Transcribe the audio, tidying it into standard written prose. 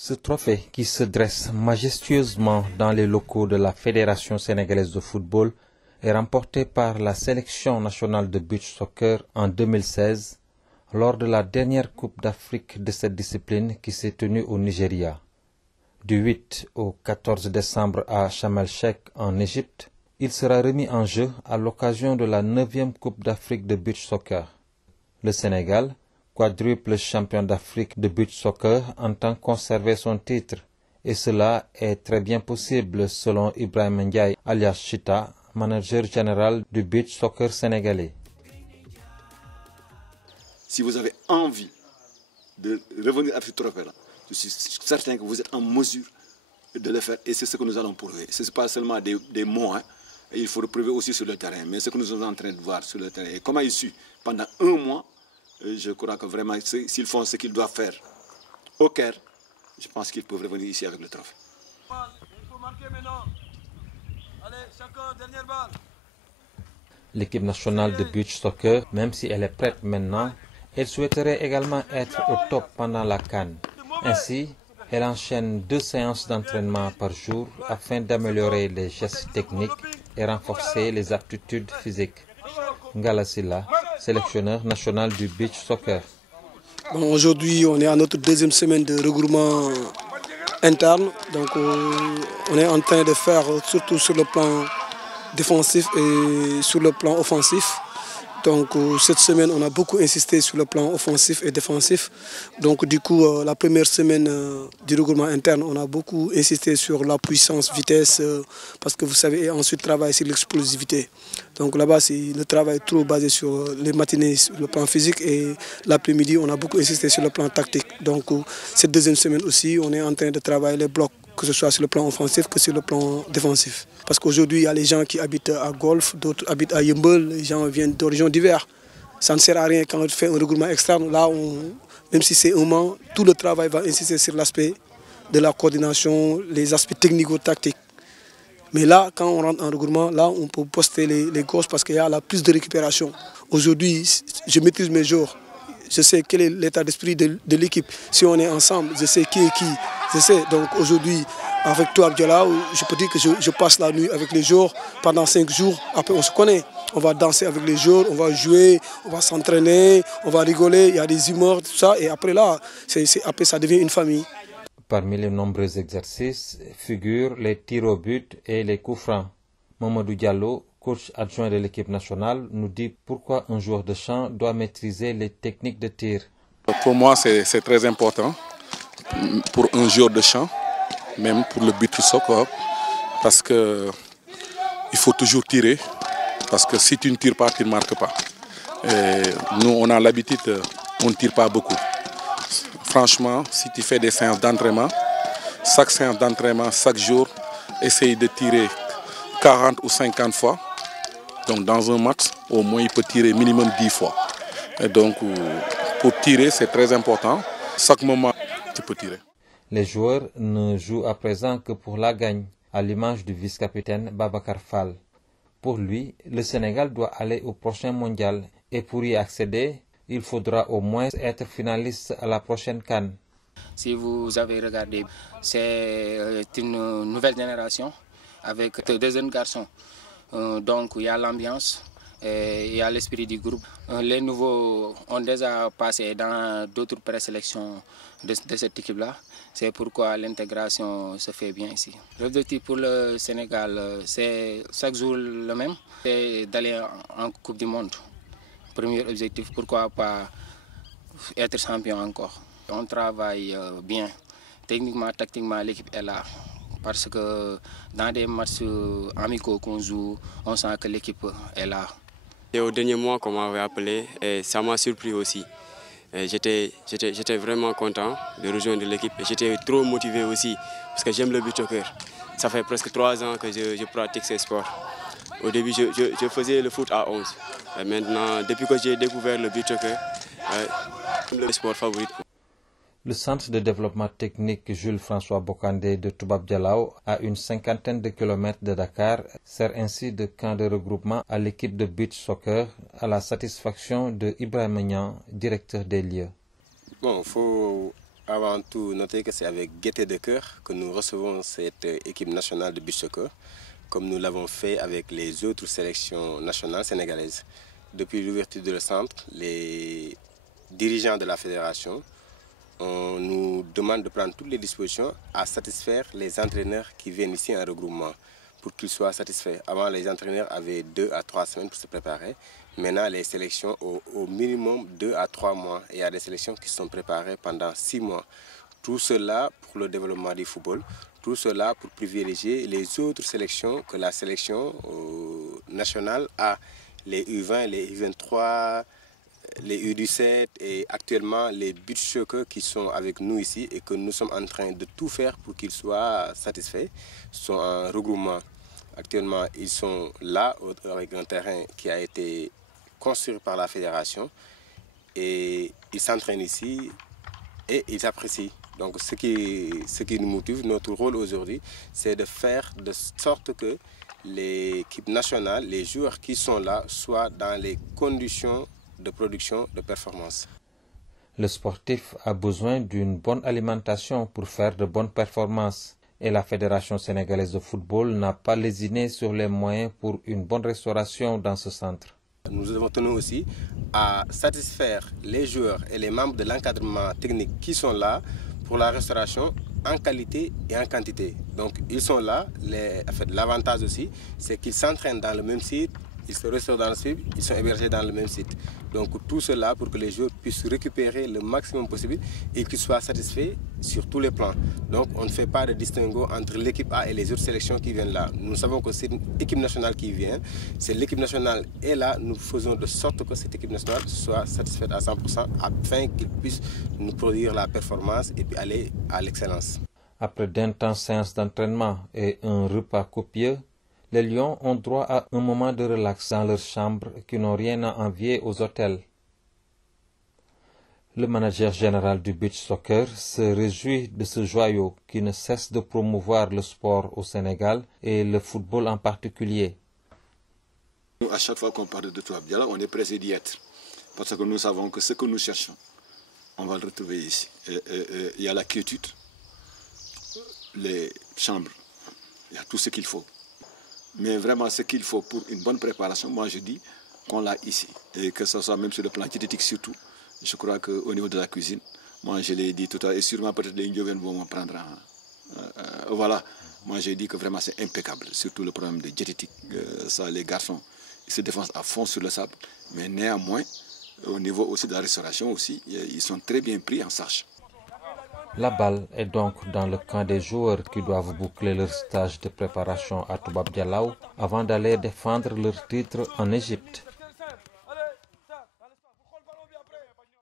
Ce trophée qui se dresse majestueusement dans les locaux de la Fédération sénégalaise de football est remporté par la sélection nationale de beach soccer en 2016 lors de la dernière Coupe d'Afrique de cette discipline qui s'est tenue au Nigeria. Du 8 au 14 décembre à Sharm el-Sheikh en Égypte, il sera remis en jeu à l'occasion de la 9e Coupe d'Afrique de beach soccer. Le Sénégal, quadruple champion d'Afrique de beach soccer, entend conserver son titre et cela est très bien possible selon Ibrahima Ndiaye alias Chita, manager général du beach soccer sénégalais. Si vous avez envie de revenir à ce trophée-là, je suis certain que vous êtes en mesure de le faire et c'est ce que nous allons prouver. Ce n'est pas seulement des mots, hein. Et il faut le prouver aussi sur le terrain, mais ce que nous sommes en train de voir sur le terrain. Et comme il suit pendant un mois, je crois que vraiment, s'ils font ce qu'ils doivent faire au Caire, je pense qu'ils peuvent revenir ici avec le trophée. Il faut marquer maintenant. Allez, chacun, dernière balle. L'équipe nationale de beach soccer, même si elle est prête maintenant, elle souhaiterait également être au top pendant la CAN. Ainsi, elle enchaîne 2 séances d'entraînement par jour afin d'améliorer les gestes techniques et renforcer les aptitudes physiques. Ngala Sylla, sélectionneur national du beach soccer. Bon, aujourd'hui, on est à notre 2e semaine de regroupement interne. Donc, on est en train de faire, surtout sur le plan défensif et sur le plan offensif. Donc cette semaine, on a beaucoup insisté sur le plan offensif et défensif. Donc du coup, la première semaine du regroupement interne, on a beaucoup insisté sur la puissance, vitesse, parce que vous savez, et ensuite travailler sur l'explosivité. Donc là-bas, c'est le travail trop basé sur les matinées, sur le plan physique, et l'après-midi, on a beaucoup insisté sur le plan tactique. Donc cette 2e semaine aussi, on est en train de travailler les blocs, que ce soit sur le plan offensif que sur le plan défensif. Parce qu'aujourd'hui, il y a les gens qui habitent à Golf, d'autres habitent à Yeumbeul, les gens viennent d'horizons divers. Ça ne sert à rien quand on fait un regroupement externe. Là, même si c'est un mois, tout le travail va insister sur l'aspect de la coordination, les aspects technico-tactiques. Mais là, quand on rentre en regroupement, là, on peut poster les gosses parce qu'il y a la plus de récupération. Aujourd'hui, je maîtrise mes jours. Je sais quel est l'état d'esprit de l'équipe. Si on est ensemble, je sais qui est qui. Je sais. Donc aujourd'hui, avec toi, Abdallah, je peux dire que je passe la nuit avec les joueurs pendant 5 jours. Après, on se connaît. On va danser avec les joueurs, on va jouer, on va s'entraîner, on va rigoler. Il y a des humeurs, tout ça. Et après là, après, ça devient une famille. Parmi les nombreux exercices figurent les tirs au but et les coups francs. Mamadou Diallo, coach adjoint de l'équipe nationale, nous dit pourquoi un joueur de champ doit maîtriser les techniques de tir. Pour moi, c'est très important pour un joueur de champ, même pour le beach soccer, parce qu'il faut toujours tirer, parce que si tu ne tires pas, tu ne marques pas. Et nous, on a l'habitude, on ne tire pas beaucoup. Franchement, si tu fais des séances d'entraînement, chaque séance d'entraînement, chaque jour, essaye de tirer 40 ou 50 fois. Donc dans un match, au moins il peut tirer minimum 10 fois. Et donc pour tirer, c'est très important. Chaque moment, tu peux tirer. Les joueurs ne jouent à présent que pour la gagne, à l'image du vice-capitaine Babacar Fall. Pour lui, le Sénégal doit aller au prochain mondial et pour y accéder, il faudra au moins être finaliste à la prochaine CAN. Si vous avez regardé, c'est une nouvelle génération avec 2 jeunes garçons. Donc il y a l'ambiance, il y a l'esprit du groupe. Les nouveaux ont déjà passé dans d'autres présélections de cette équipe-là. C'est pourquoi l'intégration se fait bien ici. L'objectif pour le Sénégal, c'est chaque jour le même, c'est d'aller en Coupe du Monde. Premier objectif, pourquoi pas être champion encore. On travaille bien. Techniquement, tactiquement, l'équipe est là. Parce que dans des matchs amicaux qu'on joue, on sent que l'équipe est là. Et au dernier mois qu'on m'avait appelé, et ça m'a surpris aussi. J'étais vraiment content de rejoindre l'équipe. J'étais trop motivé aussi, parce que j'aime le beach soccer. Ça fait presque 3 ans que je pratique ce sport. Au début, je faisais le foot à 11. Et maintenant, depuis que j'ai découvert le beach soccer, c'est le sport favori. Le centre de développement technique Jules-François Bocandé de Toubab Dialaw, à une 50aine de kilomètres de Dakar, sert ainsi de camp de regroupement à l'équipe de beach soccer, à la satisfaction de Ibrahima Niang, directeur des lieux. Bon, il faut avant tout noter que c'est avec gaieté de cœur que nous recevons cette équipe nationale de beach soccer, comme nous l'avons fait avec les autres sélections nationales sénégalaises. Depuis l'ouverture du centre, les dirigeants de la fédération nous demandent de prendre toutes les dispositions à satisfaire les entraîneurs qui viennent ici en regroupement pour qu'ils soient satisfaits. Avant, les entraîneurs avaient 2 à 3 semaines pour se préparer. Maintenant, les sélections au minimum 2 à 3 mois. Et il y a des sélections qui sont préparées pendant 6 mois. Tout cela pour le développement du football. Tout cela pour privilégier les autres sélections que la sélection nationale a. Les U20, les U23, les U17 et actuellement les beach soccer qui sont avec nous ici et que nous sommes en train de tout faire pour qu'ils soient satisfaits, sont en regroupement. Actuellement, ils sont là avec un terrain qui a été construit par la fédération et ils s'entraînent ici et ils apprécient. Donc ce qui nous motive, notre rôle aujourd'hui, c'est de faire de sorte que l'équipe nationale, les joueurs qui sont là, soient dans les conditions de production, de performance. Le sportif a besoin d'une bonne alimentation pour faire de bonnes performances. Et la Fédération sénégalaise de football n'a pas lésiné sur les moyens pour une bonne restauration dans ce centre. Nous tenons aussi à satisfaire les joueurs et les membres de l'encadrement technique qui sont là pour la restauration en qualité et en quantité. Donc ils sont là, l'avantage aussi, c'est qu'ils s'entraînent dans le même site, ils se restaurent dans le site, ils sont hébergés dans le même site. Donc tout cela pour que les joueurs puissent récupérer le maximum possible et qu'ils soient satisfaits sur tous les plans. Donc on ne fait pas de distinguo entre l'équipe A et les autres sélections qui viennent là. Nous savons que c'est une équipe nationale qui vient, c'est l'équipe nationale est là, nous faisons de sorte que cette équipe nationale soit satisfaite à 100% afin qu'ils puissent nous produire la performance et puis aller à l'excellence. Après d'intenses séances d'entraînement et un repas copieux, les Lions ont droit à un moment de relax dans leurs chambres qui n'ont rien à envier aux hôtels. Le manager général du beach soccer se réjouit de ce joyau qui ne cesse de promouvoir le sport au Sénégal et le football en particulier. À chaque fois qu'on parle de Toubab Dialaw, on est pressé d'y être. Parce que nous savons que ce que nous cherchons, on va le retrouver ici. Il y a la quiétude, les chambres, il y a tout ce qu'il faut. Mais vraiment, ce qu'il faut pour une bonne préparation, moi je dis qu'on l'a ici. Et que ce soit même sur le plan diététique surtout. Je crois qu'au niveau de la cuisine, moi je l'ai dit tout à l'heure, et sûrement peut-être les Indioven vont me prendre. Voilà, moi j'ai dit que vraiment c'est impeccable. Surtout le problème de diététique. Ça, les garçons, ils se défendent à fond sur le sable. Mais néanmoins, au niveau aussi de la restauration aussi, ils sont très bien pris en charge. La balle est donc dans le camp des joueurs qui doivent boucler leur stage de préparation à Toubab Dialaw avant d'aller défendre leur titre en Égypte.